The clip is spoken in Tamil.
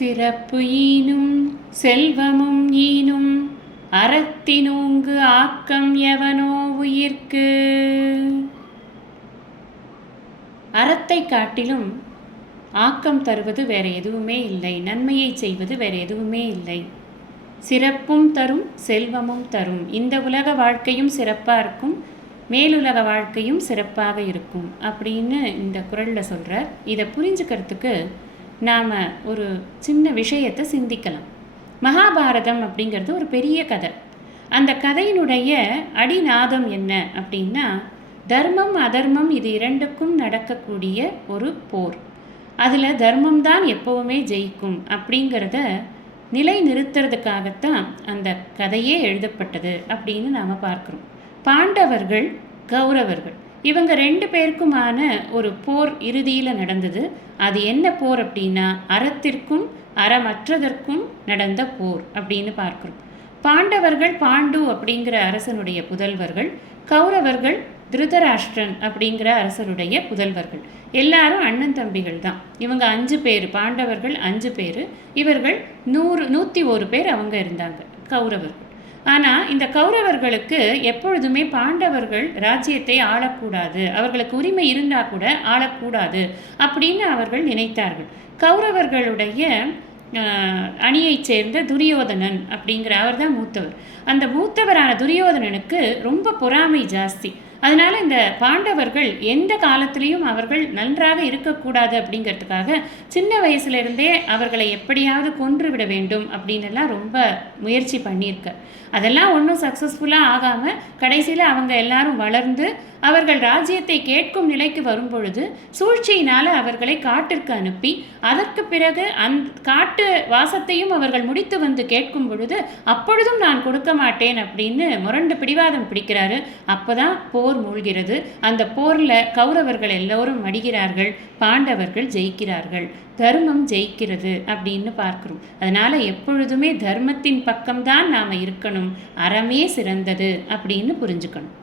சிறப்பு ஈனும் செல்வமும் ஈனும் அறத்தினூங்கு ஆக்கம் எவனோ உயிர்க்கு. அறத்தை காட்டிலும் ஆக்கம் தருவது வேற எதுவுமே இல்லை நன்மையை செய்வது வேற எதுவுமே இல்லை. சிறப்பும் தரும் செல்வமும் தரும். இந்த உலக வாழ்க்கையும் சிறப்பாக இருக்கும் மேலுலக வாழ்க்கையும் சிறப்பாக இருக்கும் அப்படின்னு இந்த குரலில் சொல்கிறார் இதை புரிஞ்சுக்கிறதுக்கு நாம் ஒரு சின்ன விஷயத்தை சிந்திக்கலாம். மகாபாரதம் அப்படிங்கிறது ஒரு பெரிய கதை. அந்த கதையினுடைய அடிநாதம் என்ன அப்படின்னா தர்மம் அதர்மம் இது இரண்டுக்கும் நடக்கக்கூடிய ஒரு போர். அதில் தர்மம் தான் எப்போவுமே ஜெயிக்கும் அப்படிங்கிறத நிலை நிறுத்துறதுக்காகத்தான் அந்த கதையே எழுதப்பட்டது அப்படின்னு நாம் பார்க்குறோம். பாண்டவர்கள் கௌரவர்கள். இவங்க ரெண்டு பேருக்குமான ஒரு போர் இறுதியில் நடந்தது. அது என்ன போர் அப்படின்னா அறத்திற்கும் அறமற்றதற்கும் நடந்த போர் அப்படின்னு பார்க்குறோம். பாண்டவர்கள் பாண்டு அப்படிங்கிற அரசனுடைய புதல்வர்கள் கௌரவர்கள் திருதராஷ்டிரன் அப்படிங்கிற அரசருடைய புதல்வர்கள். எல்லாரும் அண்ணன் தம்பிகள் தான். இவங்க அஞ்சு பேர் பாண்டவர்கள் அஞ்சு பேர். இவர்கள் நூறு நூற்றி ஒரு பேர் அவங்க இருந்தாங்க கௌரவர்கள். ஆனால் இந்த கௌரவர்களுக்கு எப்பொழுதுமே பாண்டவர்கள் ராஜ்யத்தை ஆளக்கூடாது. அவர்களுக்கு உரிமை இருந்தால் கூட ஆளக்கூடாது அப்படின்னு அவர்கள் நினைத்தார்கள். கௌரவர்களுடைய அணியைச் சேர்ந்த துரியோதனன் அப்படிங்கிற அவர் தான் மூத்தவர். அந்த மூத்தவரான துரியோதனனுக்கு ரொம்ப பொறாமை ஜாஸ்தி. அதனால் இந்த பாண்டவர்கள் எந்த காலத்திலையும் அவர்கள் நன்றாக இருக்கக்கூடாது அப்படிங்கிறதுக்காக சின்ன வயசுலேருந்தே அவர்களை எப்படியாவது கொன்றுவிட வேண்டும் அப்படின்னுலாம் ரொம்ப முயற்சி பண்ணியிருக்க. அதெல்லாம் ஒன்றும் சக்ஸஸ்ஃபுல்லாக ஆகாமல் கடைசியில் அவங்க எல்லாரும் வளர்ந்து அவர்கள் ராஜ்யத்தை கேட்கும் நிலைக்கு வரும்பொழுது சூழ்ச்சியினால் அவர்களை காட்டிற்கு அனுப்பி அதற்கு பிறகு அந் காட்டு வாசத்தையும் அவர்கள் முடித்து வந்து கேட்கும் பொழுது அப்பொழுதும் நான் கொடுக்க மாட்டேன் அப்படின்னு முரண்டு பிடிவாதம் பிடிக்கிறாரு. அப்போதான் போர் மூழ்கிறது. அந்த போரில் கௌரவர்கள் எல்லோரும் மடிகிறார்கள். பாண்டவர்கள் ஜெயிக்கிறார்கள். தர்மம் ஜெயிக்கிறது அப்படின்னு பார்க்குறோம். அதனால் எப்பொழுதுமே தர்மத்தின் பக்கம்தான் நாம் இருக்கணும். அறமே சிறந்தது அப்படின்னு புரிஞ்சுக்கணும்.